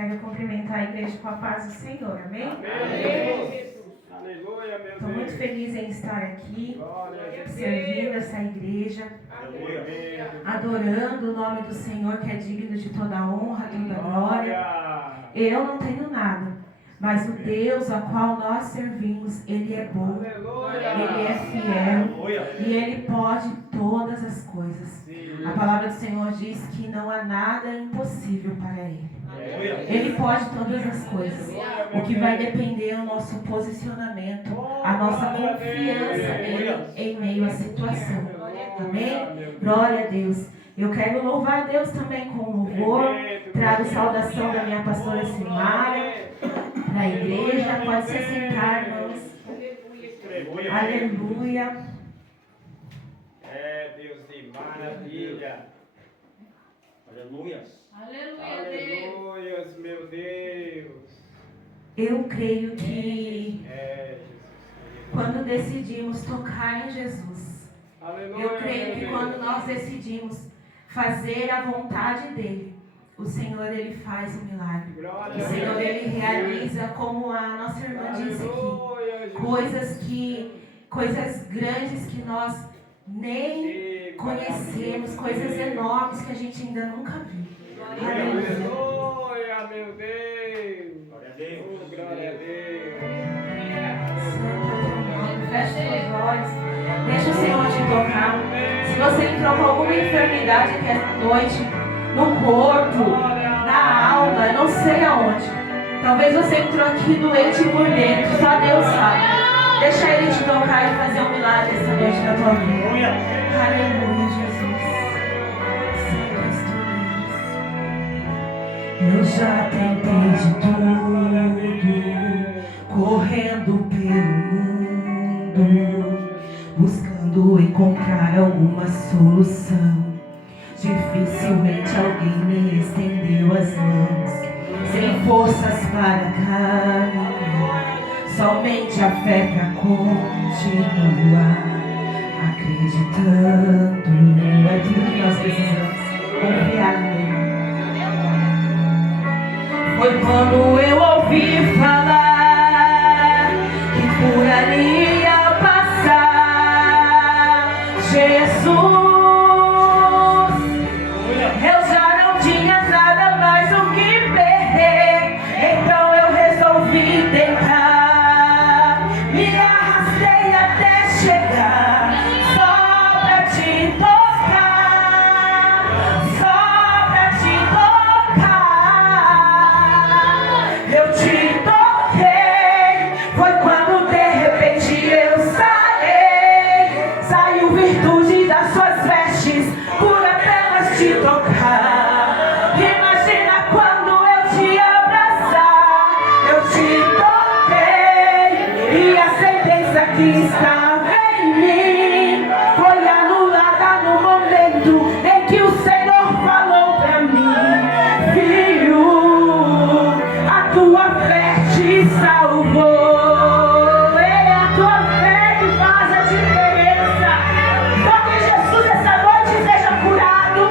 Quero cumprimentar a igreja com a paz do Senhor, amém? Amém. Aleluia, meu Deus. Estou muito feliz em estar aqui, servindo essa igreja, adorando o nome do Senhor, que é digno de toda honra, toda glória. Eu não tenho nada, mas o Deus a qual nós servimos, Ele é bom, Ele é fiel e Ele pode todas as coisas. A palavra do Senhor diz que não há nada impossível para Ele. Ele pode todas as coisas. O que vai depender é o nosso posicionamento, a nossa confiança nele em meio à situação. Amém? Glória a Deus. Eu quero louvar a Deus também com louvor. Trago saudação da minha pastora Silmara para a igreja. Pode se sentar, irmãos. Aleluia. É, Deus de maravilha. Aleluia. Aleluia, meu Deus. Eu creio que quando decidimos tocar em Jesus, eu creio que quando nós decidimos fazer a vontade dele, o Senhor, ele faz o milagre. O Senhor, ele realiza, como a nossa irmã disse aqui, coisas grandes que nós nem conhecemos, coisas enormes que a gente ainda nunca viu. Aleluia, meu Deus. Glória a Deus. Glória a Deus. Feche seus olhos. Deixa o Senhor te tocar. Se você entrou com alguma enfermidade aqui esta noite, no corpo, na alma, eu não sei aonde. Talvez você entrou aqui doente por dentro, só Deus sabe. Deixa Ele te tocar e fazer um milagre esta noite na tua vida. Aleluia, Jesus. Eu já tentei de tudo, correndo pelo mundo, buscando encontrar alguma solução. Dificilmente alguém me estendeu as mãos, sem forças para caminhar, somente a fé para continuar, acreditando. É tudo que nós precisamos, confiar nele. Foi quando eu ouvi falar que por ali ia passar Jesus. Eu já não tinha nada mais o que perder, então eu resolvi tentar. Me arrastei até chegar, só pra te tocar, só pra te tocar. Eu te toquei, foi quando de repente eu sarei. Saiu virtude das suas vestes, por apenas te tocar. Imagina quando eu te abraçar. Eu te toquei e a sentença que estava em mim foi anulada no momento em que o Senhor falou pra mim: filho, a tua fé te salvou. É a tua fé que faz a diferença. Toque Jesus essa noite, seja curado,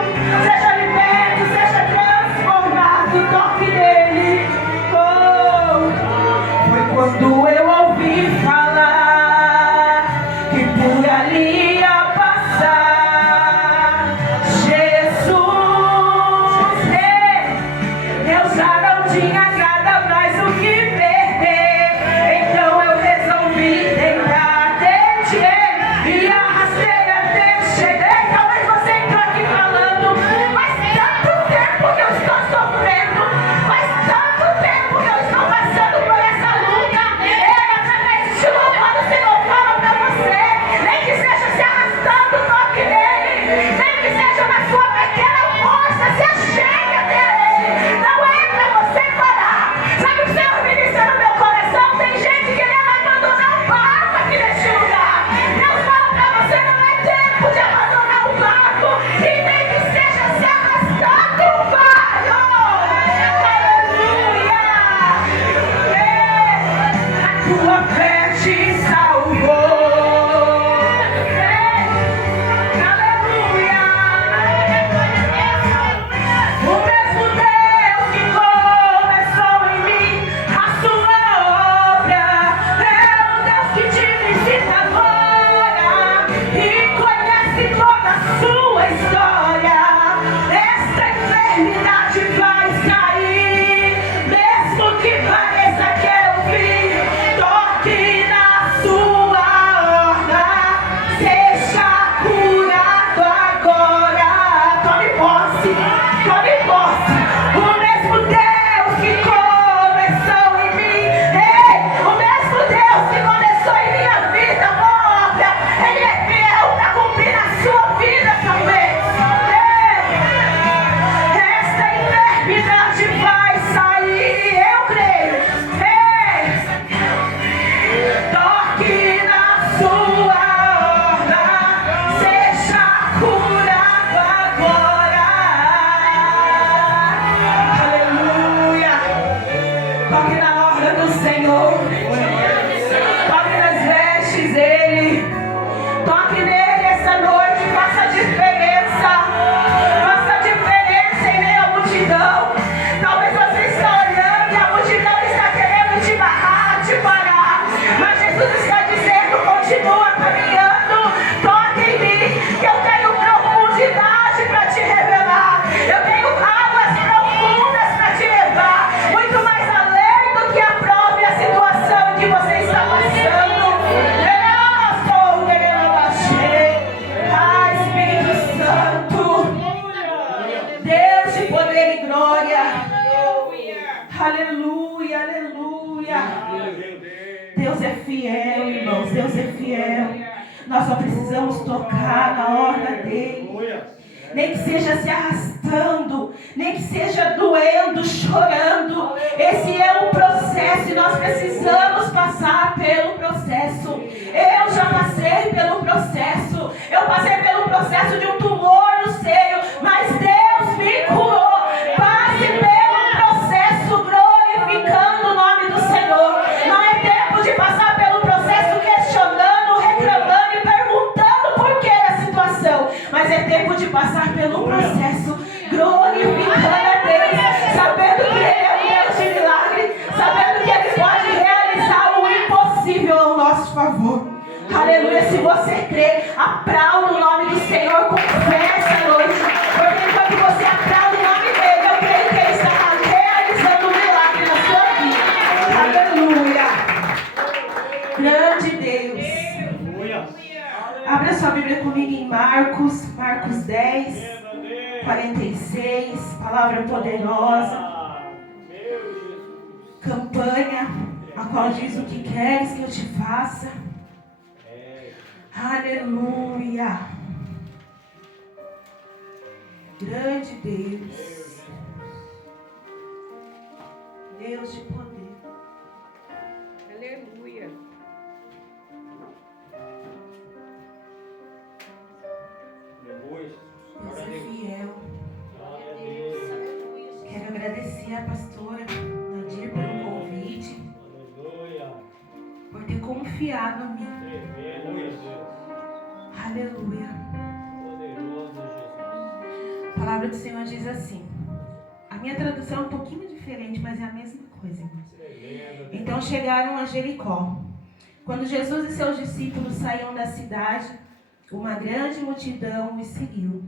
seja liberto, seja transformado. Toque nele. Oh. Foi quando eu ouvi falar que por ali ia passar Jesus. Eu já não tinha nada mais o que perder, então eu resolvi tentar e arrastei até chegar. Talvez você entrou aqui falando: faz tanto tempo que eu estou sofrendo, faz tanto tempo que eu estou passando por essa luta. Através de louvor, o Senhor fala pra você: nem que seja se arrastando, toque nele, nem que seja na sua pequena força, se achega dele. Não é pra você parar. Sabe o que o Senhor ministra no meu coração? Tem gente querendo abandonar o barco aqui neste lugar. Deus fala pra você: e conhece toda a sua história. Esta enfermidade vai sair, mesmo que pareça que é o fim. Toque na sua horda, seja curado agora. Tome posse, tome posse. O mesmo Deus que começou em mim, o mesmo Deus que começou em minha vida, obra, Ele é fiel para cumprir na sua vida também. Esta enfermidade vai sair, eu creio. Toque na sua horda, seja curado agora. Aleluia. Toque na horda do Senhor. Toque nas vestes dele. Toque nele essa noite. Faça diferença. Faça diferença em meio à multidão. Talvez você está olhando e a multidão está querendo te barrar, te parar. Mas Jesus está dizendo: continua caminhando. Toque em mim, que eu tenho profundidade para te revelar. Eu tenho águas profundas para te levar. Muito mais além do que a própria situação que você está passando. Ah, Espírito Santo, Deus de poder e glória. Aleluia, aleluia. Deus é fiel, irmãos, Deus é fiel. Nós só precisamos tocar na horda dele. Nem que seja se arrastando, nem que seja doendo, chorando. Esse é um processo e nós precisamos passar pelo processo. Eu já passei pelo processo. Eu passei pelo processo de um tumor no seio, mas Deus me curou. Passe pelo processo glorificando o nome do Senhor. Não é tempo de passar pelo processo questionando, reclamando e perguntando por que da situação, mas é tempo de passar pelo processo glorificando a Deus, sabendo que Ele é um Deus de milagre, sabendo que Ele pode realizar o impossível ao nosso favor. Aleluia. Se você crê, aplauda o nome do Senhor com fé essa noite, porque enquanto você aplauda o nome dele, eu creio que Ele está realizando um milagre na sua vida. Aleluia. Grande Deus. Abra sua Bíblia comigo em Marcos 10, 46, palavra poderosa, campanha, a qual diz: o que queres que eu te faça? Aleluia. Grande Deus, Deus de poder. Aleluia. Deus é fiel. Quero agradecer a pastora Nadir pelo convite, por ter confiado em mim. Aleluia. A palavra do Senhor diz assim. A minha tradução é um pouquinho diferente, mas é a mesma coisa, irmãos. Então chegaram a Jericó. Quando Jesus e seus discípulos saíam da cidade, uma grande multidão os seguiu.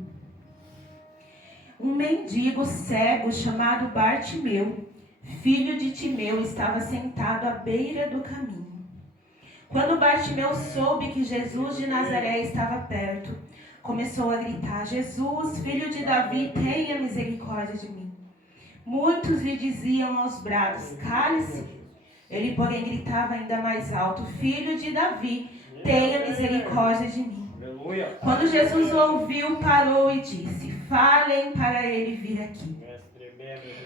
Um mendigo cego chamado Bartimeu, filho de Timeu, estava sentado à beira do caminho. Quando Bartimeu soube que Jesus de Nazaré estava perto, começou a gritar: Jesus, filho de Davi, tenha misericórdia de mim. Muitos lhe diziam aos brados: cale-se. Ele, porém, gritava ainda mais alto: Filho de Davi, tenha misericórdia de mim. Quando Jesus o ouviu, parou e disse: falem para ele vir aqui.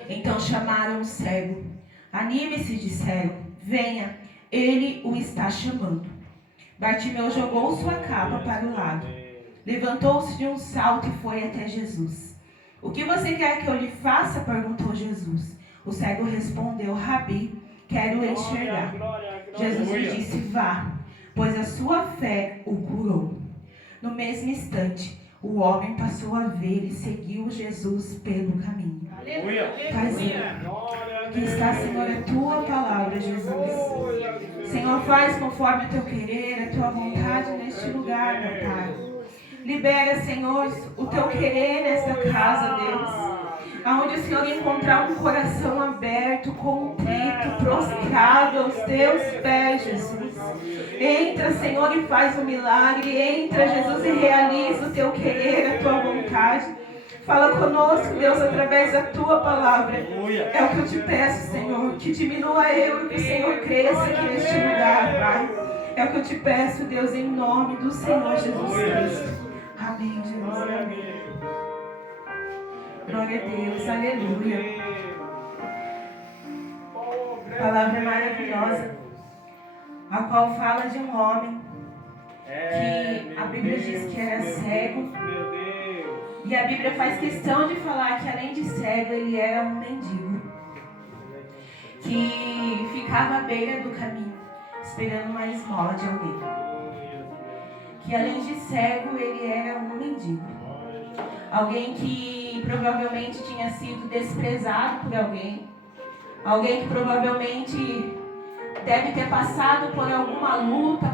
Então chamaram o cego. Anime-se, disseram, venha, ele o está chamando. Bartimeu jogou sua capa para o lado, levantou-se de um salto e foi até Jesus. O que você quer que eu lhe faça? Perguntou Jesus. O cego respondeu: Rabi, quero enxergar. Jesus lhe disse: vá, pois a sua fé o curou. No mesmo instante, o homem passou a ver e seguiu Jesus pelo caminho. Paizinho, que está, Senhor, a tua palavra, Jesus. Senhor, faz conforme o teu querer, a tua vontade neste lugar, meu Pai. Libera, Senhor, o teu querer nesta casa, Deus. Aonde o Senhor encontrar um coração aberto, contrito, prostrado aos teus pés, Jesus. Entra, Senhor, e faz um milagre. Entra, Jesus, e realiza o teu querer, a tua vontade. Fala conosco, Deus, através da tua palavra. É o que eu te peço, Senhor. Que diminua eu e que o Senhor cresça aqui neste lugar, Pai. É o que eu te peço, Deus, em nome do Senhor Jesus Cristo. Amém, Jesus. Amém. Glória a Deus, aleluia. A palavra é maravilhosa, a qual fala de um homem que a Bíblia diz que era cego. E a Bíblia faz questão de falar que além de cego, ele era um mendigo, que ficava à beira do caminho, esperando uma esmola de alguém. Que além de cego, ele era um mendigo. Alguém que provavelmente tinha sido desprezado por alguém. Alguém que provavelmente deve ter passado por alguma luta,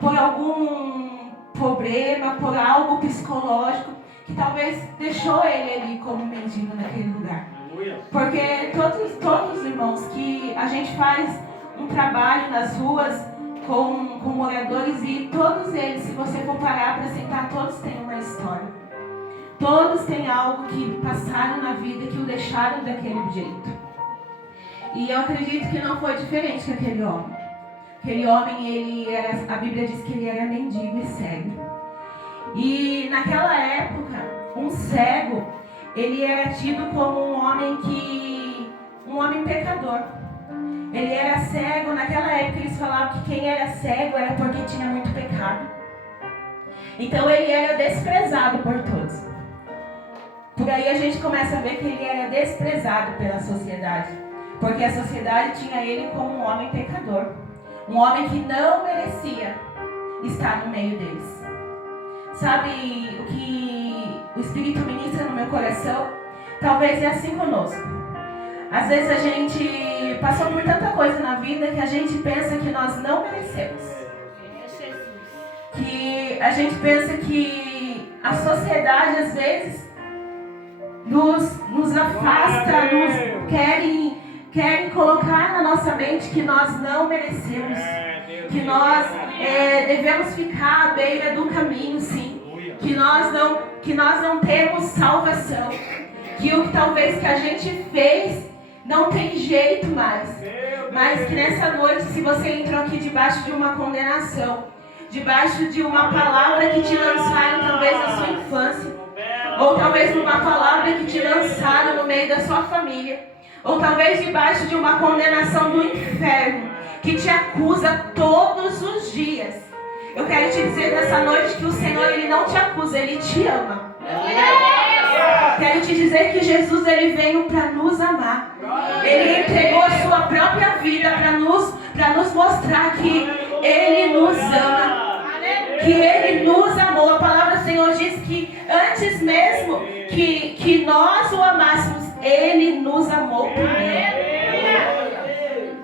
por algum problema, por algo psicológico, que talvez deixou ele ali como mendigo naquele lugar. Porque todos irmãos, que a gente faz um trabalho nas ruas com moradores, e todos eles, se você for parar para sentar, todos têm uma história. Todos têm algo que passaram na vida que o deixaram daquele jeito. E eu acredito que não foi diferente que aquele homem. Aquele homem, a Bíblia diz que ele era mendigo e cego. E naquela época, um cego, ele era tido como um homem pecador. Ele era cego, naquela época eles falavam que quem era cego era porque tinha muito pecado. Então ele era desprezado por todos. Por aí a gente começa a ver que ele era desprezado pela sociedade, porque a sociedade tinha ele como um homem pecador, um homem que não merecia estar no meio deles. Sabe o que o Espírito ministra no meu coração? Talvez é assim conosco. Às vezes a gente passou por tanta coisa na vida que a gente pensa que nós não merecemos. Que a gente pensa que a sociedade às vezes nos afasta, querem colocar na nossa mente que nós não merecemos, que nós devemos ficar à beira do caminho, sim, que nós não temos salvação, que o que talvez que a gente fez não tem jeito mais, mas que nessa noite, se você entrou aqui debaixo de uma condenação, debaixo de uma palavra que te lançaram talvez na sua infância, ou talvez uma palavra que te lançaram no meio da sua família, ou talvez debaixo de uma condenação do inferno, que te acusa todos os dias. Eu quero te dizer nessa noite que o Senhor, Ele não te acusa, Ele te ama. Quero te dizer que Jesus, Ele veio para nos amar. Ele entregou a sua própria vida para nos mostrar que Ele nos ama, que Ele nos amou. A palavra do Senhor diz que antes mesmo que nós o amássemos, Ele nos amou primeiro.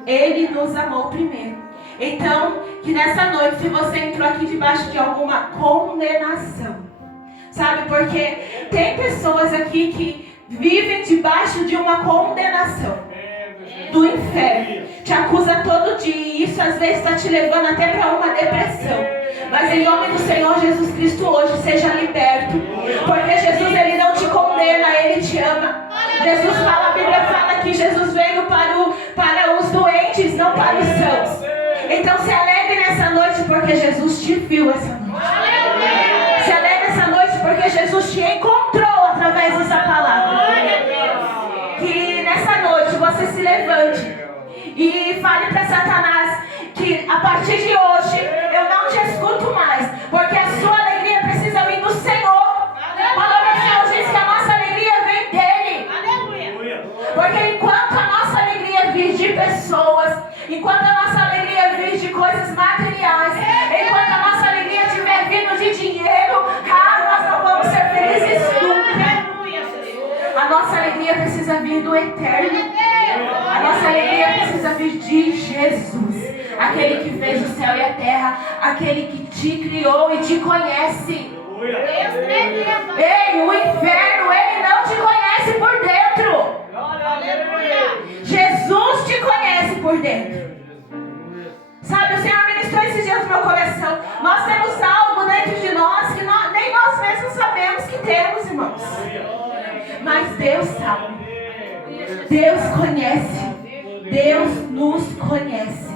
Ele nos amou primeiro. Então, que nessa noite, se você entrou aqui debaixo de alguma condenação, sabe, porque tem pessoas aqui que vivem debaixo de uma condenação do inferno, te acusa todo dia, e isso às vezes está te levando até para uma depressão. Mas em nome do Senhor Jesus Cristo hoje, seja liberto, porque Jesus, Ele não te condena, Ele te ama. Jesus fala, a Bíblia fala que Jesus veio para os doentes, não para os sãos. Então se alegre nessa noite, porque Jesus te viu essa noite. Se alegre nessa noite, porque Jesus te encontrou através dessa palavra. Que nessa noite você se levante e fale para Satanás que a partir de hoje eu não te escuto mais, porque a sua alegria precisa vir do Senhor. A palavra do Senhor diz que a nossa alegria vem dele. Porque enquanto a nossa alegria vir de pessoas, enquanto a nossa alegria vir de coisas materiais, enquanto a nossa alegria estiver vindo precisa vir do eterno. A nossa alegria precisa vir de Jesus. Aquele que fez o céu e a terra. Aquele que te criou e te conhece. Ei, o inferno, ele não te conhece por dentro. Jesus te conhece por dentro. Sabe, o Senhor ministrou esses dias no meu coração. Nós temos algo dentro de nós que nem nós mesmos sabemos que temos, irmãos. Mas Deus sabe. Deus conhece. Deus nos conhece.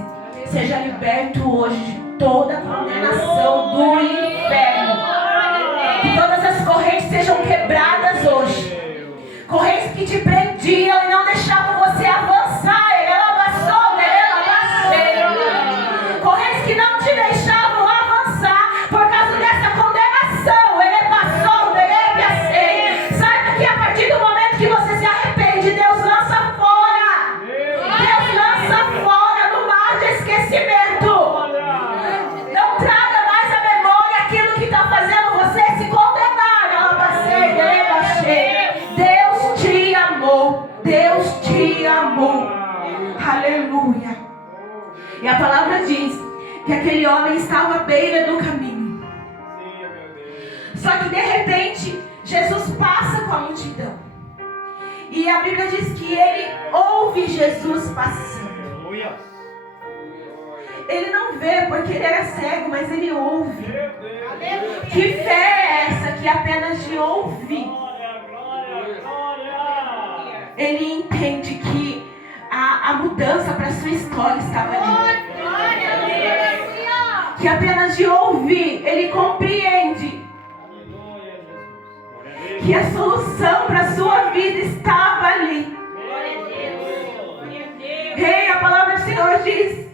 Seja liberto hoje de toda condenação do inferno. Que todas as correntes sejam quebradas hoje. Correntes que te prendiam e não deixavam você avançar. Correntes que não te deixavam avançar por causa dessa condenação. Ele passou, saiba que a partir do momento que você se arrepende, Deus lança fora. Deus lança fora no mar de esquecimento. Não traga mais à memória aquilo que está fazendo você se condenar. Deus te amou. Deus te amou. Aleluia. E a palavra diz que aquele homem estava à beira do caminho. Só que de repente, Jesus passa com a multidão. E a Bíblia diz que ele ouve Jesus passando. Ele não vê porque ele era cego, mas ele ouve. Que fé é essa que apenas de ouvir? Ele entende que a mudança para a sua história estava ali. Que apenas de ouvir, ele compreende que a solução para a sua vida estava ali. Ei, a palavra do Senhor diz: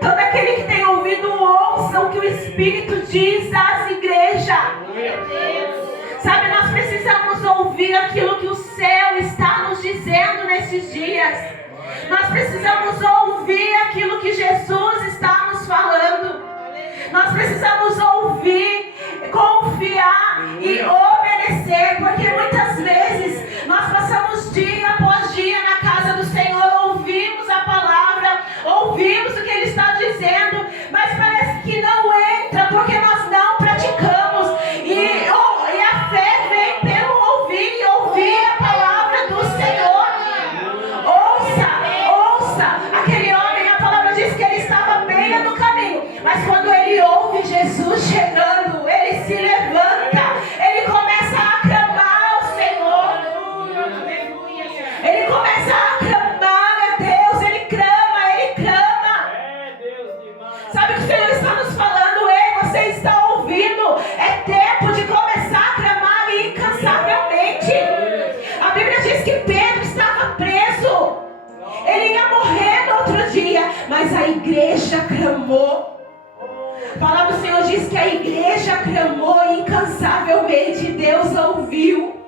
todo aquele que tem ouvido, ouça o que o Espírito diz às igrejas. Sabe, nós precisamos ouvir aquilo que o céu está nos dizendo nesses dias. Nós precisamos ouvir aquilo que Jesus está nos falando. Nós precisamos ouvir, confiar e obedecer, porque muitas vezes nós passamos dia após dia na casa do Senhor, ouvimos a palavra, ouvimos o que Ele está dizendo, mas parece que não entra, porque nós não praticamos. E a fé vem pelo ouvir e ouvir a palavra do Senhor. Ouça, aquele homem, a palavra diz que ele estava à beira do caminho, mas quando ele ouve Jesus chegando, ele se levanta, ele começa a clamar ao Senhor, ele começa a clamar a Deus, ele clama. Sabe o que o Senhor está nos falando? Ei, você está ouvindo? É tempo de começar a clamar incansavelmente. A Bíblia diz que Pedro estava preso, ele ia morrer no outro dia, mas a igreja clamou. A palavra do Senhor diz que a igreja clamou incansavelmente, Deus ouviu.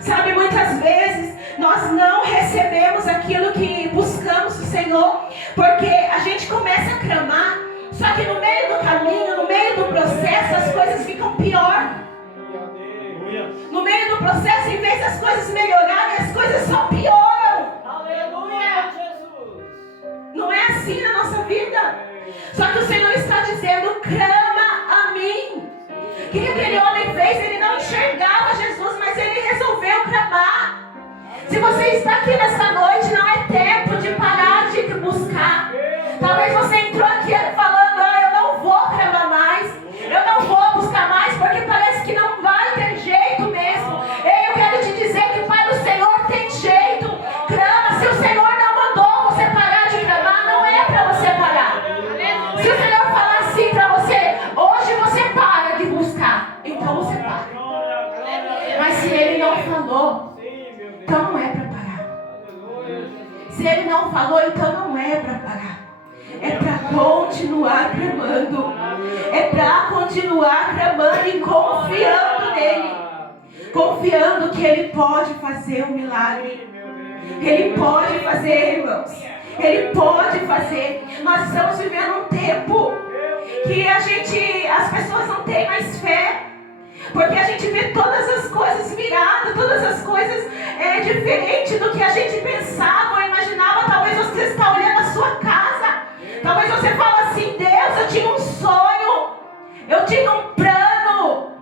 Sabe, muitas vezes nós não recebemos aquilo que buscamos do Senhor, porque a gente começa a clamar, só que no meio do caminho, no meio do processo, as coisas ficam pior. No meio do processo, em vez das coisas melhorarem, as coisas só pioram. Aleluia, Jesus. Não é assim na nossa vida. Só que o Senhor está dizendo: clama a mim. O que aquele homem fez? Ele não enxergava Jesus, mas ele resolveu clamar. Se você está aqui nessa noite, não é tempo de parar de buscar. Talvez você entrou aqui falando: eu não vou clamar mais, eu não vou buscar mais, porque parece que não vai ter jeito mesmo. Ei, eu quero te dizer que para o Senhor tem jeito. Clama. Se o Senhor não mandou você parar de clamar, não é para você parar. Se o Senhor falar assim para você: hoje você para de buscar, então você para. Mas se Ele não falou, então não é para parar. Se Ele não falou, então não é para parar. É para continuar clamando. É para continuar clamando e confiando nele. Confiando que Ele pode fazer um milagre. Ele pode fazer, irmãos. Ele pode fazer. Nós estamos vivendo um tempo que as pessoas não têm mais fé, porque a gente gente vê todas as coisas viradas, todas as coisas diferentes do que a gente pensava ou imaginava. Talvez você está olhando a sua casa. Talvez você fale assim: Deus, eu tinha um sonho, eu tinha um plano.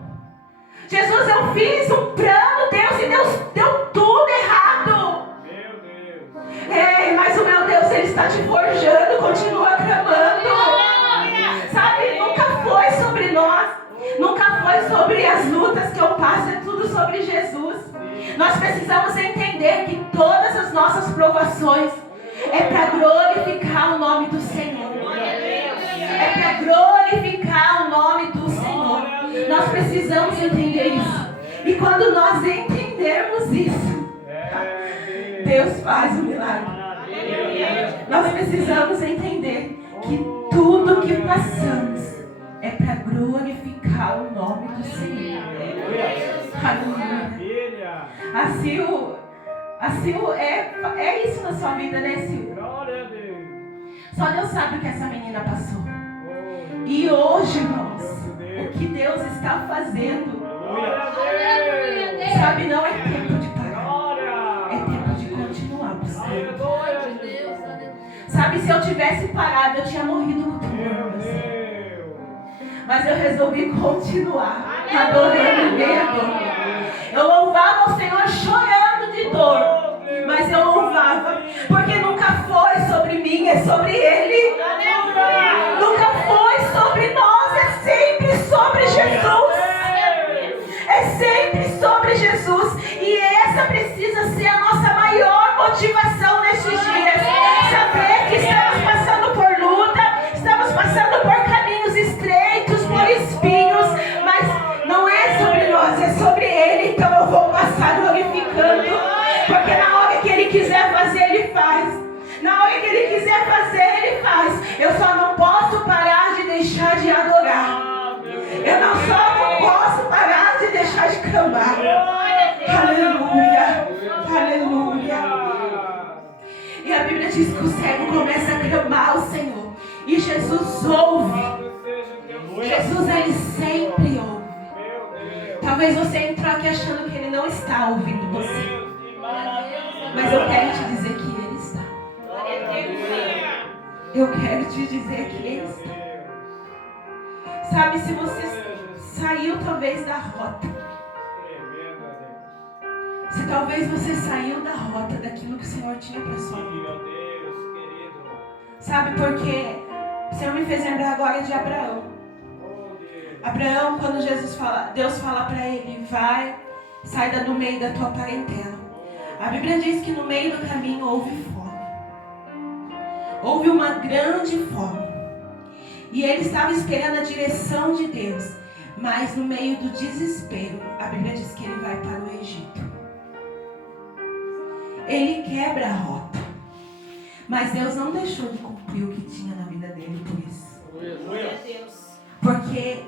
Jesus, eu fiz um plano, Deus, e Deus deu tudo errado. Meu Deus. Ei, mas o meu Deus, Ele está te forjando, continua clamando. Sabe, nunca foi sobre nós, nunca foi sobre as lutas que eu passo, é tudo sobre Jesus. Nós precisamos entender que todas as nossas provações é para glorificar o nome do Senhor. É para glorificar o nome do Senhor. Nós precisamos entender isso. E quando nós entendermos isso, Deus faz o milagre. Nós precisamos entender que tudo que passamos é para glorificar o nome do Senhor. Aleluia. Assim é isso na sua vida, né, Sil? Só Deus sabe o que essa menina passou. E hoje, irmãos, o que Deus está fazendo, sabe, não é tempo de parar, é tempo de continuar buscando. Sabe, se eu tivesse parado, eu tinha morrido com tumor. Mas eu resolvi continuar adorando mesmo. Eu louvava o Senhor chorando de dor, mas eu louvava, porque nunca foi sobre mim, é sobre Ele. Nunca foi sobre nós, é sempre sobre Jesus. É sempre sobre Jesus. E essa precisa ser a nossa maior motivação nestes dias. Saber que estamos passando por luta, estamos passando por caminhos estreitos, por espinhos, mas não é sobre nós, é sobre Ele. Então eu vou passar glorificando, porque na hora que Ele quiser fazer, Ele faz. Na hora que Ele quiser fazer, Ele faz. Eu só não posso parar de deixar de adorar. Eu não posso parar de deixar de clamar. Aleluia. Aleluia. E a Bíblia diz que o cego começa a clamar ao Senhor. E Jesus ouve. Jesus, Ele sempre ouve. Talvez você entrou aqui achando que Ele não está ouvindo você. Mas eu quero te dizer que Ele está. Eu quero te dizer que Ele está. Sabe, se você saiu talvez da rota, se talvez você saiu da rota daquilo que o Senhor tinha para sua vida, sabe, porque o Senhor me fez lembrar agora de Abraão. Abraão, quando Deus fala para ele: vai, sai do meio da tua parentela. A Bíblia diz que no meio do caminho houve fome. Houve uma grande fome. E ele estava esperando a direção de Deus. Mas no meio do desespero, a Bíblia diz que ele vai para o Egito. Ele quebra a rota. Mas Deus não deixou de cumprir o que tinha na vida dele por isso. Porque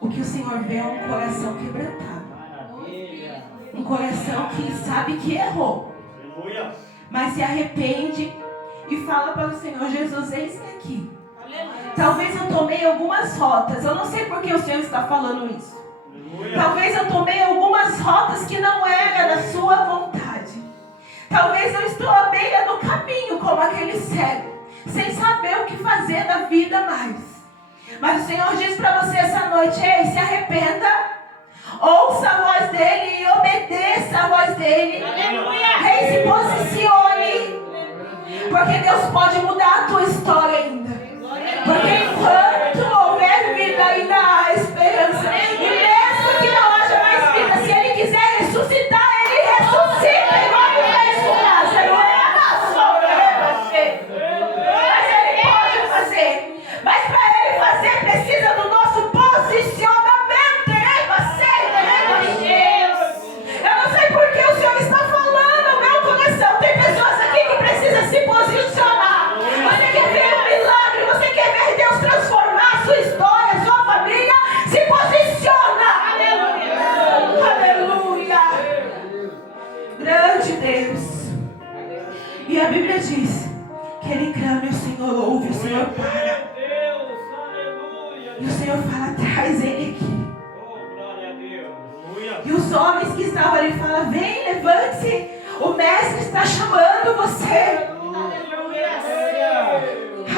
o que o Senhor vê é um coração quebrantado. Um coração que sabe que errou, mas se arrepende e fala para o Senhor: Jesus, eis-me aqui. Talvez eu tomei algumas rotas. Eu não sei por que o Senhor está falando isso. Talvez eu tomei algumas rotas que não era da sua vontade. Talvez eu estou à beira do caminho, como aquele cego, sem saber o que fazer da vida mais. Mas o Senhor diz para você essa noite: ei, se arrependa, ouça a voz dele e obedeça a voz dele. Ei, se posicione, porque Deus pode mudar a tua história ainda. Porque enquanto houver vida, ainda há esperança. E mesmo que não haja mais vida, se Ele quiser ressuscitar, Ele ressuscita. Igual Ele fez com Lázaro. Mas Ele pode fazer. Mas para Ele fazer, precisa do nosso posicionamento. Eu não sei por que o Senhor está falando no meu coração. Tem pessoas aqui que precisam se posicionar. Você quer ver um milagre? Você quer ver Deus transformar? homens que estavam ali falam: vem, levante-se, o mestre está chamando você.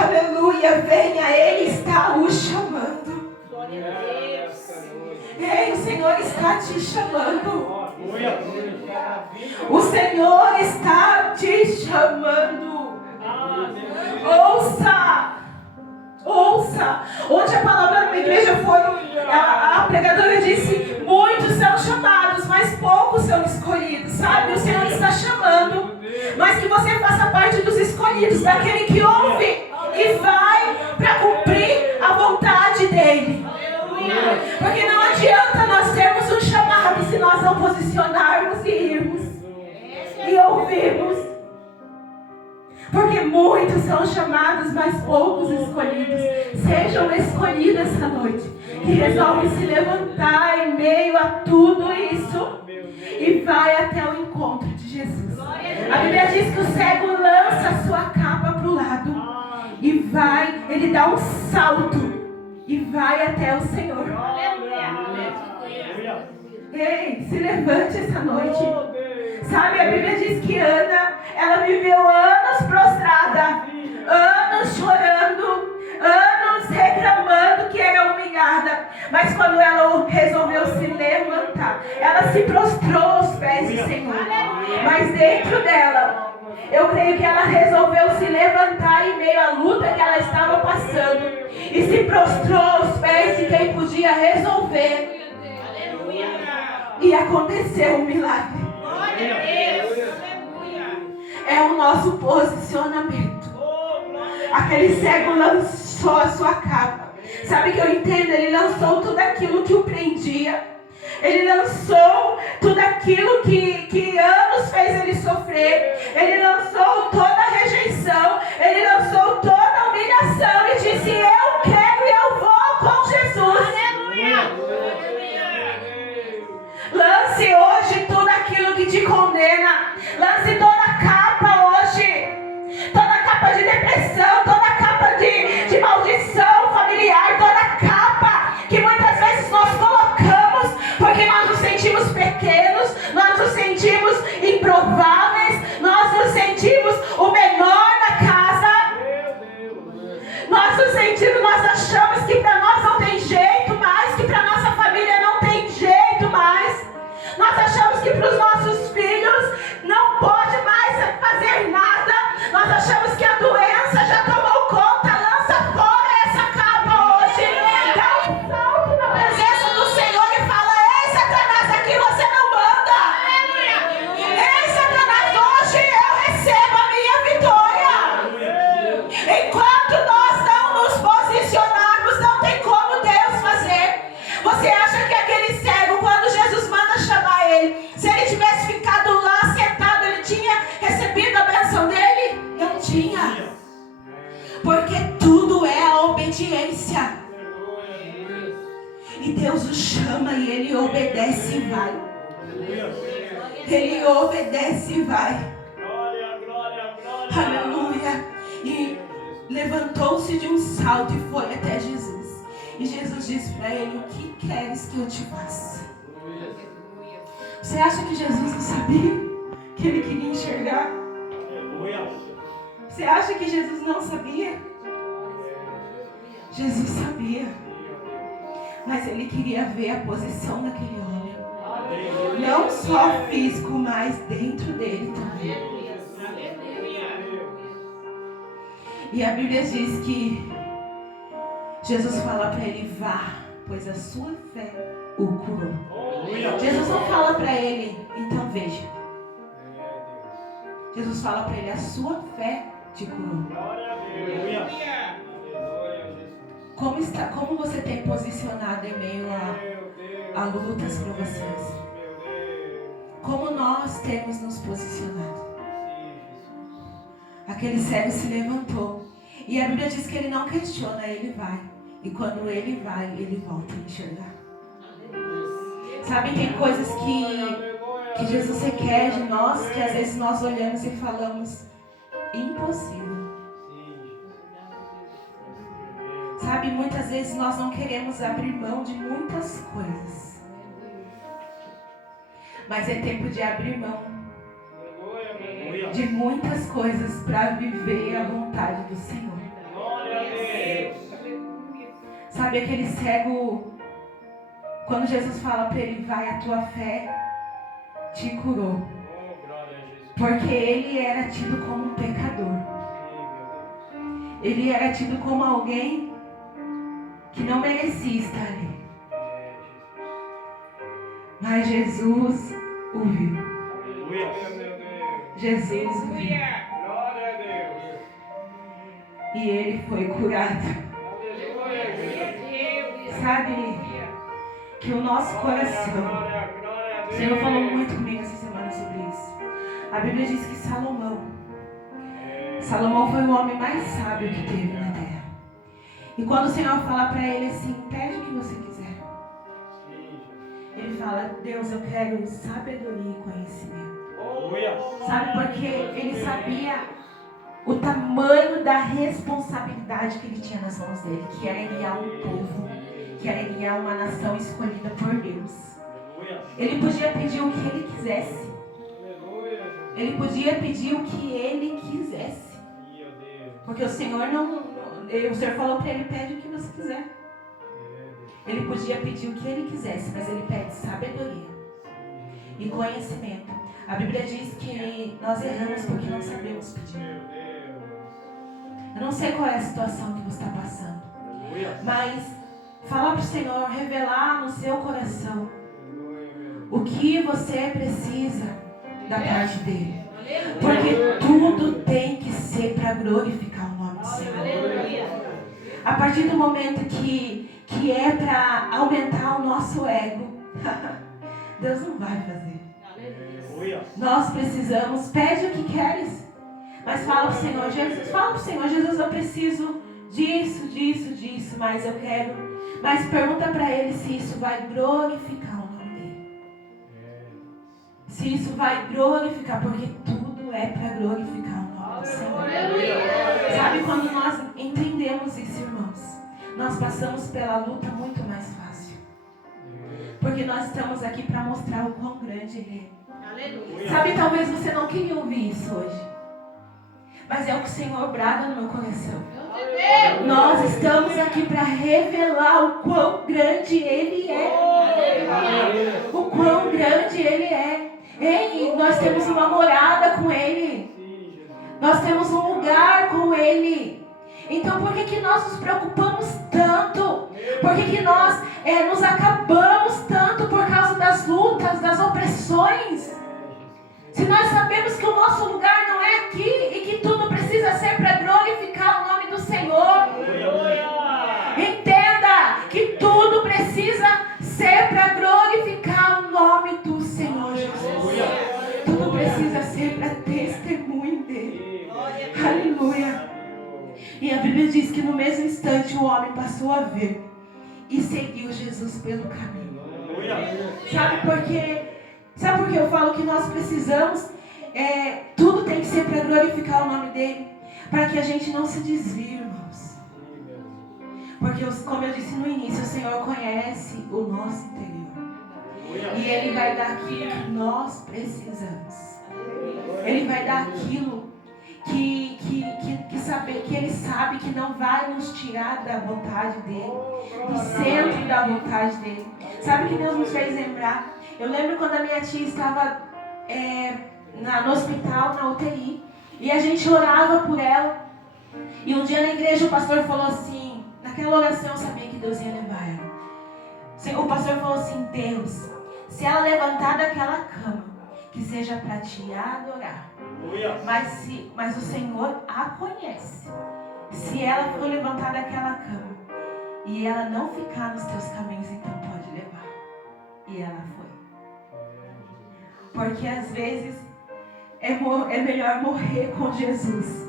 Aleluia, venha, Ele está o chamando. Ei, o Senhor está te chamando. O Senhor está te chamando. Ouça. Ouça. Ontem a palavra na igreja foi, a pregadora disse: muitos são chamados, mas poucos são escolhidos. Sabe, o Senhor está chamando, mas que você faça parte dos escolhidos, daquele que ouve e vai para cumprir a vontade dEle. Porque não adianta nós termos um chamado se nós não posicionarmos e irmos e ouvirmos. Porque muitos são chamados, mas poucos escolhidos. Sejam escolhidos essa noite, que resolve se levantar em meio a tudo isso e vai até o encontro de Jesus. A Bíblia diz que o cego lança a sua capa para o lado e vai, ele dá um salto e vai até o Senhor. Ei, se levante essa noite. Sabe, a Bíblia diz que Ana, ela viveu anos prostrada, anos chorando, anos reclamando que era humilhada. Mas quando ela resolveu se levantar, ela se prostrou aos pés do Senhor. Mas dentro dela, eu creio que ela resolveu se levantar em meio à luta que ela estava passando e se prostrou aos pés de quem podia resolver. E aconteceu um milagre. É o nosso posicionamento. Aquele cego lançou a sua capa. Sabe o que eu entendo? Ele lançou tudo aquilo que o prendia. Ele lançou tudo aquilo que anos fez ele sofrer. Ele lançou toda a rejeição. Ele lançou toda a humilhação e disse: eu quero e eu vou com Jesus. Aleluia. Lance hoje tudo aquilo que te condena. Lance toda a capa hoje. Toda a capa de depressão, toda a capa de maldição familiar, toda a capa que muitas vezes nós colocamos porque nós nos sentimos pequenos, nós nos sentimos improváveis, nós nos sentimos o menor da casa. Nós nos sentimos, nós achamos que para nós não tem jeito mais, que para nossa família não tem jeito mais. Nós achamos que para os nossos filhos não pode mais fazer nada. Nós achamos que a doença já tomou conta. Lança fora essa capa hoje. Dá um salto na presença do Senhor e fala: ei, Satanás, aqui você não manda. Ei, Satanás, hoje eu recebo a minha vitória. Enquanto nós não nos posicionarmos, não tem como Deus fazer. Você acha que aquele cego, quando Jesus manda chamar ele, se ele tivesse ficado lá sentado, ele tinha recebido a bênção dele? Não tinha. Porque tudo é a obediência. E Deus o chama e ele obedece e vai. Ele obedece e vai. Aleluia. E levantou-se de um salto e foi até Jesus. E Jesus disse para ele: o que queres que eu te faça? Você acha que Jesus não sabia que ele queria enxergar? Você acha que Jesus não sabia? Jesus sabia. Mas ele queria ver a posição daquele homem. Não só físico, mas dentro dele também. E a Bíblia diz que Jesus fala para ele: vá, pois a sua fé o curou. Jesus não fala para ele: então veja. Jesus fala para ele: a sua fé te curou. Como você tem posicionado em meio a lutas, provações? Como nós temos nos posicionado? Aquele cego se levantou. E a Bíblia diz que ele não questiona, ele vai. E quando ele vai, ele volta a enxergar. Sabe, tem coisas que Jesus requer de nós, que às vezes nós olhamos e falamos: impossível. Sabe, muitas vezes nós não queremos abrir mão de muitas coisas. Mas é tempo de abrir mão Aleluia. de muitas coisas para viver a vontade do Senhor. Glória a Deus. Sabe aquele cego, quando Jesus fala para ele, vai, a tua fé te curou. Oh, glória a Jesus. Porque ele era tido como um pecador. Ele era tido como alguém que não merecia estar ali. Mas Jesus o viu. Aleluia, meu Deus. Jesus o viu. Glória a Deus. E ele foi curado. Aleluia. Sabe que o nosso coração... Glória a O Deus. Senhor falou muito comigo essa semana sobre isso. A Bíblia diz que Salomão foi o homem mais sábio que teve na terra. E quando o Senhor fala para ele assim, pede o que você quiser. Ele fala, Deus, eu quero sabedoria e conhecimento. Aleluia. Sabe, porque ele sabia o tamanho da responsabilidade que ele tinha nas mãos dele, que era guiar um povo, que era guiar uma nação escolhida por Deus. Ele podia pedir o que ele quisesse. Ele podia pedir o que ele quisesse. Porque o Senhor o Senhor falou para ele, pede o que você quiser. Ele podia pedir o que ele quisesse, mas ele pede sabedoria e conhecimento. A Bíblia diz que nós erramos porque não sabemos pedir. Eu não sei qual é a situação que você está passando, mas falar para o Senhor, revelar no seu coração o que você precisa da parte dele. Porque tudo tem que ser para glorificar o nome do Senhor. A partir do momento que é para aumentar o nosso ego, Deus não vai fazer. Nós precisamos, pede o que queres, mas fala para o Senhor, Jesus, fala para o Senhor, Jesus, eu preciso disso, mas eu quero. Mas pergunta para ele se isso vai glorificar o nome dele. Se isso vai glorificar, porque tudo é para glorificar o nome do Senhor. Sabe, quando nós entendemos isso, irmãos, nós passamos pela luta muito mais fácil. Porque nós estamos aqui para mostrar o quão grande Ele é. Sabe, talvez você não queria ouvir isso hoje, mas é o que o Senhor brada no meu coração. Nós estamos aqui para revelar o quão grande Ele é. O quão grande Ele é. Ei, nós temos uma morada com Ele. Nós temos um lugar com Ele. Então por que nós nos preocupamos tanto? Por que nós nos acabamos tanto por causa das lutas, das opressões? Se nós sabemos que o nosso lugar não é aqui e que tudo precisa ser para glorificar o nome do Senhor. Entenda que tudo precisa ser para glorificar o nome do Senhor Jesus. Tudo precisa ser para testemunho dele. Aleluia. E a Bíblia diz que no mesmo instante o homem passou a ver e seguiu Jesus pelo caminho. Sabe por quê? Sabe por que eu falo que nós precisamos, tudo tem que ser para glorificar o nome dele, para que a gente não se desvie, irmãos. Porque, como eu disse no início, o Senhor conhece o nosso interior. E Ele vai dar aquilo que nós precisamos. Ele vai dar aquilo que Ele sabe que não vai nos tirar da vontade dele, do centro da vontade dele. Sabe o que Deus nos fez lembrar? Eu lembro quando a minha tia estava no hospital, na UTI, e a gente orava por ela. E um dia na igreja o pastor falou assim, naquela oração eu sabia que Deus ia levar ela. O pastor falou assim, Deus, se ela levantar daquela cama, que seja para te adorar. Mas o Senhor a conhece. Se ela for levantar daquela cama e ela não ficar nos teus caminhos, então pode levar. E ela foi. Porque às vezes é melhor morrer com Jesus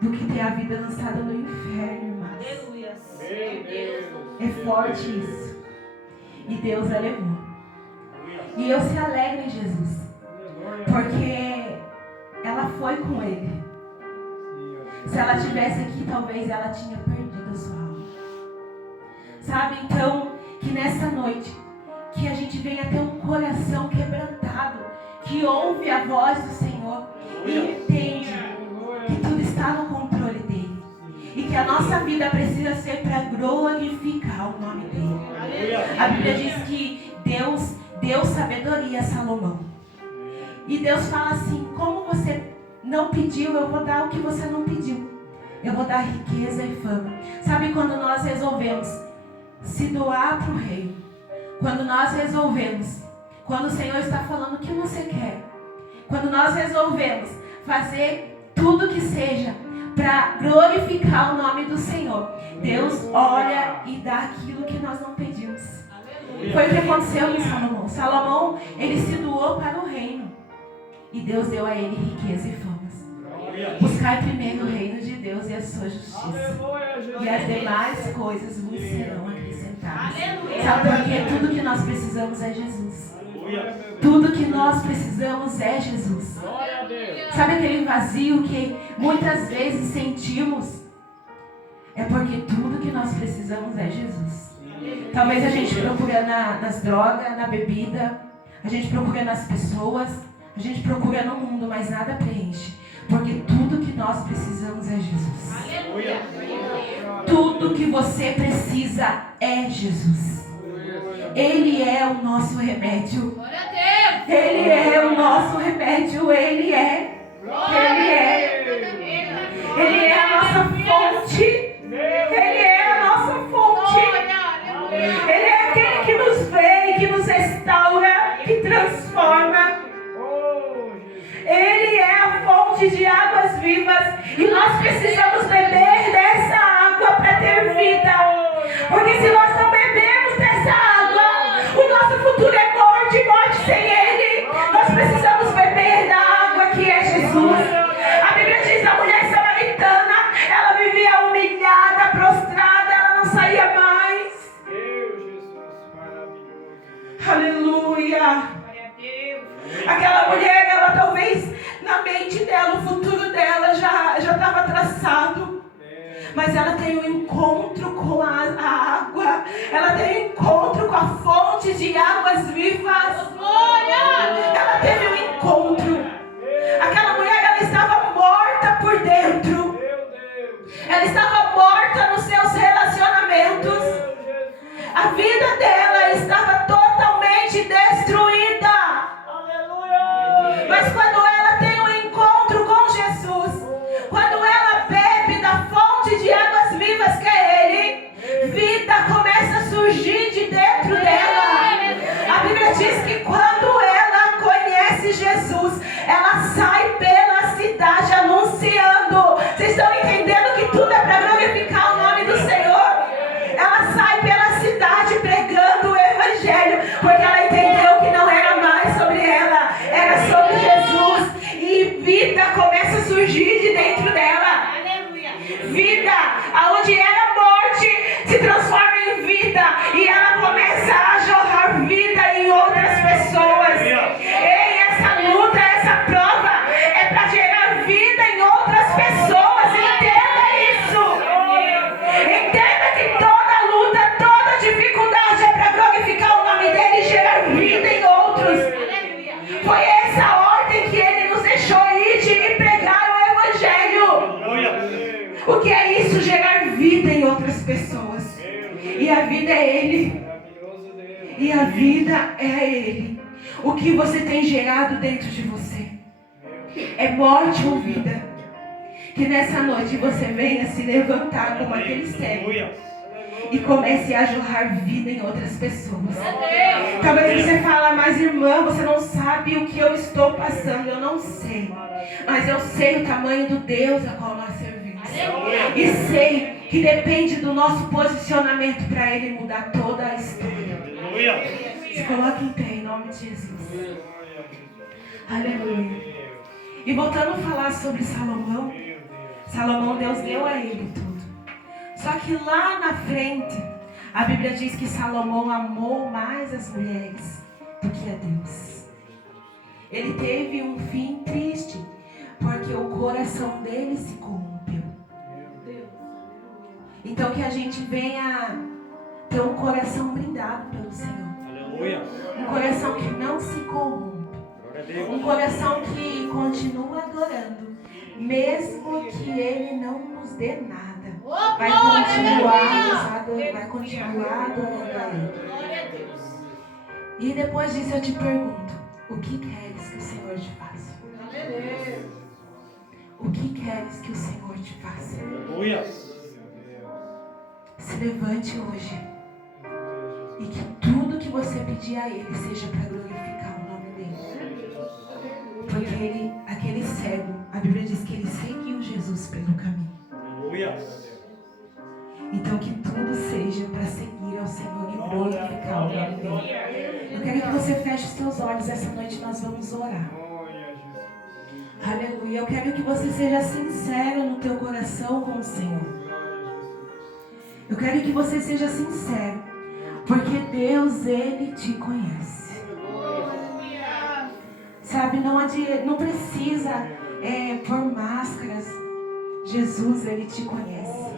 do que ter a vida lançada no inferno, irmãos. É forte isso. E Deus a levou. E eu se alegro em Jesus, porque ela foi com Ele. Se ela estivesse aqui, talvez ela tinha perdido a sua alma. Sabe, então, que nessa noite que a gente venha ter um coração quebrantado, que ouve a voz do Senhor e entende que tudo está no controle dele. E que a nossa vida precisa ser para glorificar o nome dele. A Bíblia diz que Deus deu sabedoria a Salomão. E Deus fala assim: como você não pediu, eu vou dar o que você não pediu. Eu vou dar riqueza e fama. Sabe quando nós resolvemos se doar para o reino? Quando nós resolvemos, quando o Senhor está falando o que você quer, quando nós resolvemos fazer tudo que seja para glorificar o nome do Senhor, Deus olha e dá aquilo que nós não pedimos. Foi o que aconteceu em Salomão. Salomão, ele se doou para o reino e Deus deu a ele riqueza e famas. Buscai primeiro o reino de Deus e a sua justiça, e as demais coisas vos serão acrescentadas. Sabe por quê? Tudo que nós precisamos é Jesus. Tudo que nós precisamos é Jesus. Sabe aquele vazio que muitas vezes sentimos? É porque tudo que nós precisamos é Jesus. Talvez a gente procure nas drogas, na bebida, a gente procura nas pessoas, a gente procura no mundo, mas nada preenche. Porque tudo que nós precisamos é Jesus. Tudo que você precisa é Jesus. Ele é o nosso remédio. Ele é o nosso remédio. Ele é a nossa fonte. Ele é a nossa fonte. Ele é aquele que nos vê, que nos restaura, que transforma. Ele é a fonte de águas vivas. E nós precisamos beber dessa água para ter vida. Porque se nós não bebermos dessa água, o nosso futuro é morte, morte sem Ele. Nós precisamos beber da água que é Jesus. A Bíblia diz: a mulher samaritana, ela vivia humilhada, prostrada, ela não saía mais. Jesus, maravilhoso. Aleluia. Aquela mulher, ela talvez na mente dela, o futuro dela já estava traçado. Mas ela tem um encontro com a água. Ela tem um encontro com a fonte de águas vivas. Ela teve um encontro. Aquela mulher, ela estava morta por dentro. Ela estava morta nos seus relacionamentos. A vida dela estava totalmente destruída. Mas quando ela tem um encontro com Jesus, quando ela bebe da fonte de águas vivas que é Ele, vida começa a surgir de dentro dela. A Bíblia diz que quando ela conhece Jesus, ela sai pela cidade anunciando. Vocês estão entendendo que tudo é para glorificar o nome do Senhor? Ela sai pela cidade pregando o Evangelho, porque ela entendeu que não era mais sobre ela, era sobre Jesus. E vida começa a surgir de dentro dela. Vida, aonde era morte, se transforma em vida. E ela começa a jorrar vida em outras pessoas. Ei, essa luta, essa prova é para gerar vida em outras pessoas. Entenda isso. Entenda que toda luta, toda dificuldade é para glorificar o nome dele e gerar vida em outros. Foi essa a ordem que ele nos deixou ir, de ir pregar o Evangelho. O que é isso? Gerar vida em outras pessoas. E a vida é Ele. E a vida é Ele. O que você tem gerado dentro de você é morte ou vida? Que nessa noite você venha se levantar como aquele cego e comece a jorrar vida em outras pessoas. Talvez você fale: mas irmã, você não sabe o que eu estou passando. Eu não sei, mas eu sei o tamanho do Deus a qual nós servimos. E sei que depende do nosso posicionamento para Ele mudar toda a história. Se coloque em pé em nome de Jesus. Aleluia. E voltando a falar sobre Salomão, Deus deu a ele tudo. Só que lá na frente, a Bíblia diz que Salomão amou mais as mulheres do que a Deus. Ele teve um fim triste, porque o coração dele se corrompeu. Então que a gente venha ter um coração blindado pelo Senhor. Um coração que não se corrompe. Um coração que continua adorando, mesmo que Ele não nos dê nada. Vai continuar adorando a Ele. E depois disso eu te pergunto: o que queres que o Senhor te faça? O que queres que o Senhor te faça? Se levante hoje e que tudo que você pedir a Ele seja para glorificar o nome dEle. Porque aquele cego, a Bíblia diz que ele seguiu Jesus pelo caminho. Então que tudo seja para seguir ao Senhor e glorificar o nome dEle. Eu quero que você feche os seus olhos. Essa noite nós vamos orar. Aleluia. Eu quero que você seja sincero no teu coração com o Senhor. Eu quero que você seja sincero, porque Deus, Ele te conhece. Sabe, não precisa pôr máscaras. Jesus, Ele te conhece.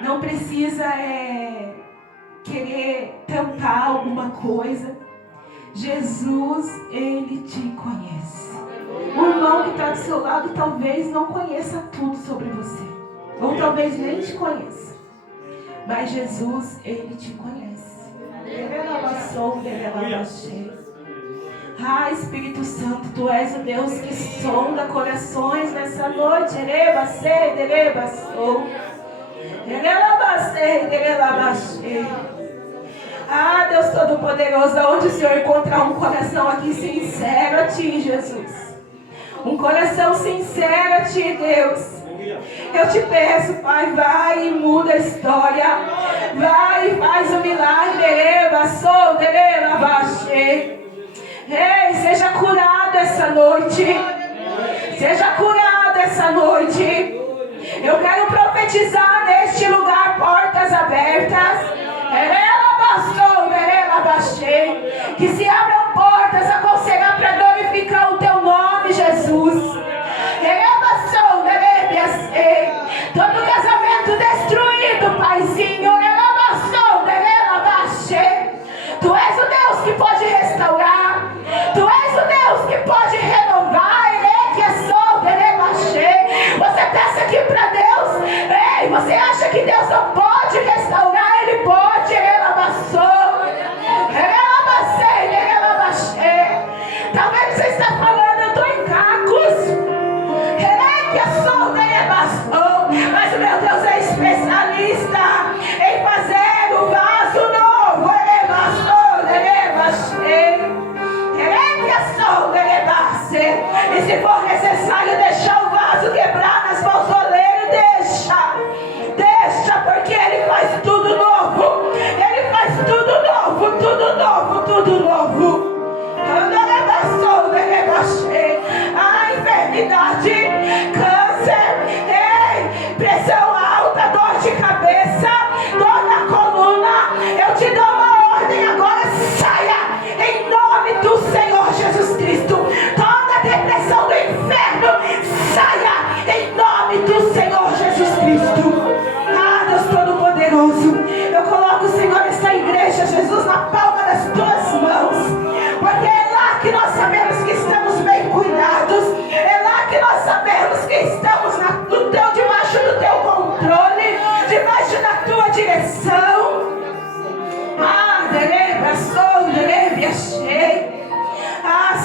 Não precisa querer tampar alguma coisa. Jesus, Ele te conhece. O irmão que está do seu lado talvez não conheça tudo sobre você, ou talvez nem te conheça, mas Jesus, Ele te conhece. Ah, Espírito Santo, Tu és o Deus que sonda corações nessa noite. Ah, Deus Todo-Poderoso, onde o Senhor encontrar um coração aqui sincero a Ti, Jesus. Um coração sincero a Ti, Deus. Eu te peço, Pai, vai e muda a história. Vai e faz o milagre. Ei, seja curado essa noite. Seja curado essa noite. Eu quero profetizar neste lugar portas abertas. Que se abram portas a conseguir para glorificar o Teu nome, Jesus. Todo casamento destruído, Paizinho. Tu és o Deus que pode restaurar. Tu és o Deus que pode renovar. Você pensa aqui para Deus? Ei, você acha que Deus não pode restaurar? Ele pode. Talvez você está falando, eu estou em cacos. Mas o meu Deus é especialista em fazer o vaso novo. E se for necessário deixar o vaso quebrar nas mãos do oleiro, deixa, porque Ele faz tudo novo. Ele faz tudo novo, tudo novo, tudo novo. A enfermidade, câncer, pressão alta, dor de cabeça, dor na coluna, eu te dou uma ordem agora, saia em nome do Senhor Jesus Cristo. Toda depressão do inferno, saia em nome do Senhor Jesus Cristo. Ah, Deus Todo-Poderoso, eu coloco, Senhor, essa igreja, Jesus, na palma das Tuas mãos, porque é lá que nós sabemos que estamos bem cuidados, é lá que nós sabemos que estamos debaixo do Teu controle, debaixo da Tua direção.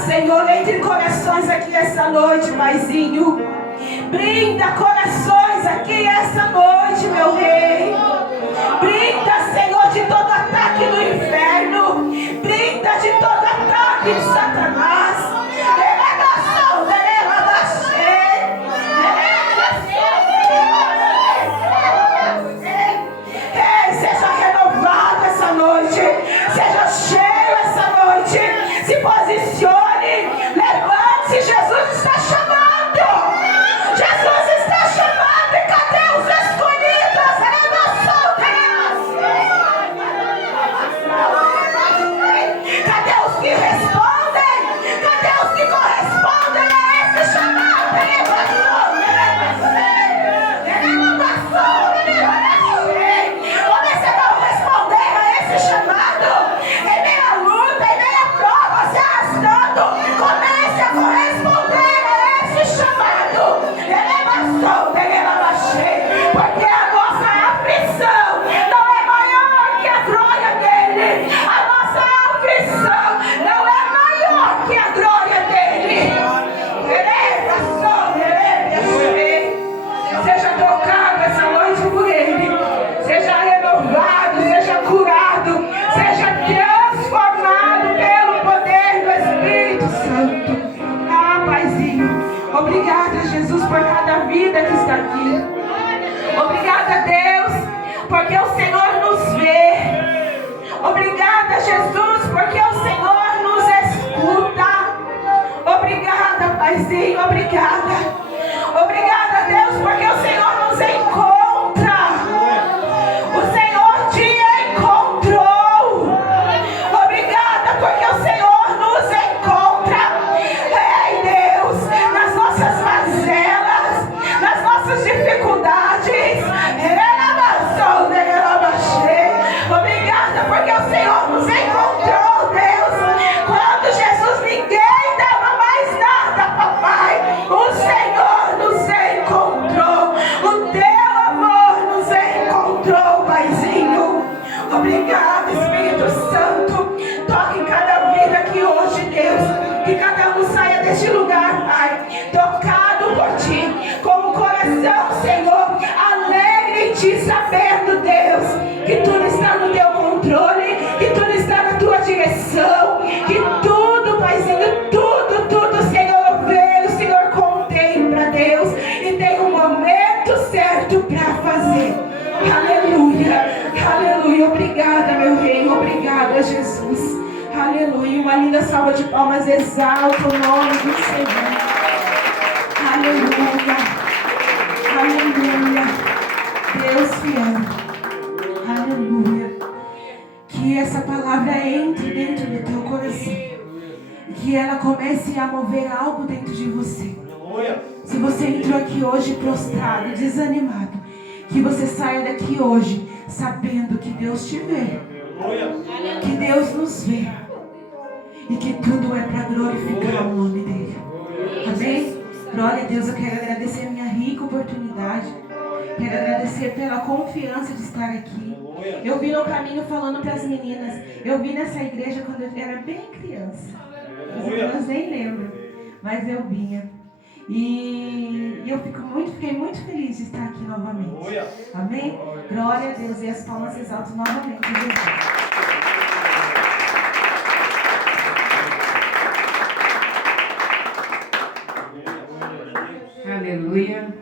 Senhor, entre corações aqui essa noite, Paizinho. Brinda corações aqui essa noite, meu Rei. Brinda, Senhor, de todo ataque do inferno. Brinda de todo ataque de Satanás. Seja renovado essa noite. Seja cheio essa noite. Se posicione. Levante-se. Jesus está chamando. Jesus está chamando. E cadê os escolhidos? chamado, em meio à luta, em meio à prova, se arrastando, comece a corresponder a esse chamado. Porque a nossa aflição não é maior que a glória dele. A nossa aflição não é maior que a glória dele. Seja tocado essa noite por ele. Seja renovado, seja curado, seja transformado pelo poder do Espírito Santo. Ah, Paizinho, obrigada, Jesus, por cada vida que está aqui. Obrigada, Deus, porque o Senhor nos vê. Obrigada, Jesus, porque o Senhor nos escuta. Obrigada, Paizinho, obrigada. Obrigada, Deus, porque o Senhor nos encontra. O Senhor te encontrou. Obrigada, porque o Senhor nos encontra. Ei, Deus, nas nossas mazelas, nas nossas dificuldades. Obrigada, porque o Senhor nos encontrou, Deus. Quando Jesus ninguém dava mais nada, papai, o Senhor nos encontrou. O teu amor nos encontrou, Paizinho. Obrigada, Espírito Santo. Toque em cada vida aqui hoje, Deus. Que cada um saia deste lugar, Pai, tocado por Ti, com o coração, Senhor, alegre em Ti, sabendo, Deus, que tudo está no Teu controle, que tudo está na Tua direção, que tudo, Paizinho, tudo, Senhor, vê, o Senhor contempla, Deus, e tem um momento certo para fazer. Aleluia, aleluia. Obrigada, meu Rei, obrigada, Jesus. Aleluia. Uma linda salva de palmas, exalta o nome do Senhor. Aleluia, aleluia. Deus fiel. Aleluia. Que essa palavra entre dentro do teu coração. Que ela comece a mover algo dentro de você. Se você entrou aqui hoje prostrado, desanimado, que você saia daqui hoje sabendo que Deus te vê, que Deus nos vê e que tudo é para glorificar o nome dele. Amém? Glória a Deus. Eu quero agradecer a minha rica oportunidade. Quero agradecer pela confiança de estar aqui. Eu vim no caminho falando para as meninas. Eu vim nessa igreja quando eu era bem criança. As meninas nem lembram, mas eu vinha. E eu fiquei muito feliz de estar aqui novamente. Amém? Glória a Deus. E as palmas exaltam novamente. Jesus. Aleluia.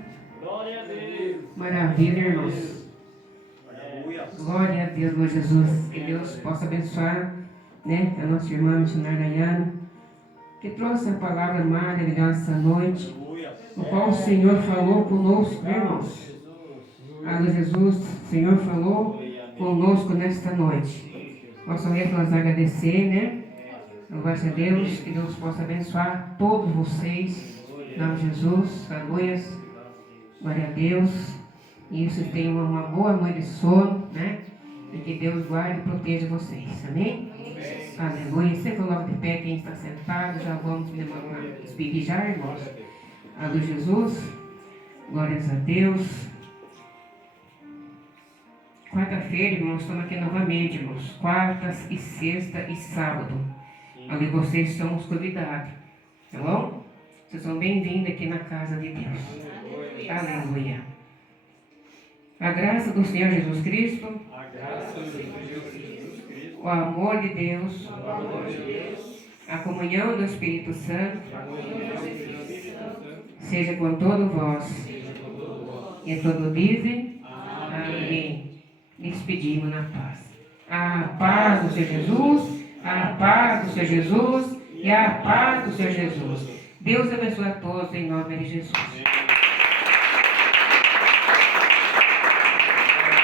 Maravilha, irmãos. Glória a Deus, Lord Jesus. Que Deus possa abençoar, né, a nossa irmã missionária Dayana, que trouxe a palavra maravilhosa essa noite, no qual o Senhor falou conosco, irmãos. Aleluia, Jesus. O Senhor falou conosco nesta noite. Nós só nós agradecer, né? Louvado a Deus, que Deus possa abençoar todos vocês. Em nome de Jesus, aleluia, glória a Deus. E isso tenha uma boa noite de sono, né? E que Deus guarde e proteja vocês, amém? Aleluia. Você coloca de pé quem está sentado, já vamos despedir já, irmãos. Aleluia, Jesus, glórias a Deus. Quarta-feira, irmãos, estamos aqui novamente, irmãos. Quartas e sexta e sábado. Ali vocês são os convidados, tá bom? Vocês são bem-vindos aqui na casa de Deus. Aleluia. A graça do Senhor Jesus Cristo, o amor de Deus, a comunhão do Espírito Santo, seja com todos vós. E todos dizem, amém. Despedimos na paz. A paz do Senhor Jesus, a paz do Senhor Jesus e a paz do Senhor Jesus. Deus abençoe a todos em nome de Jesus.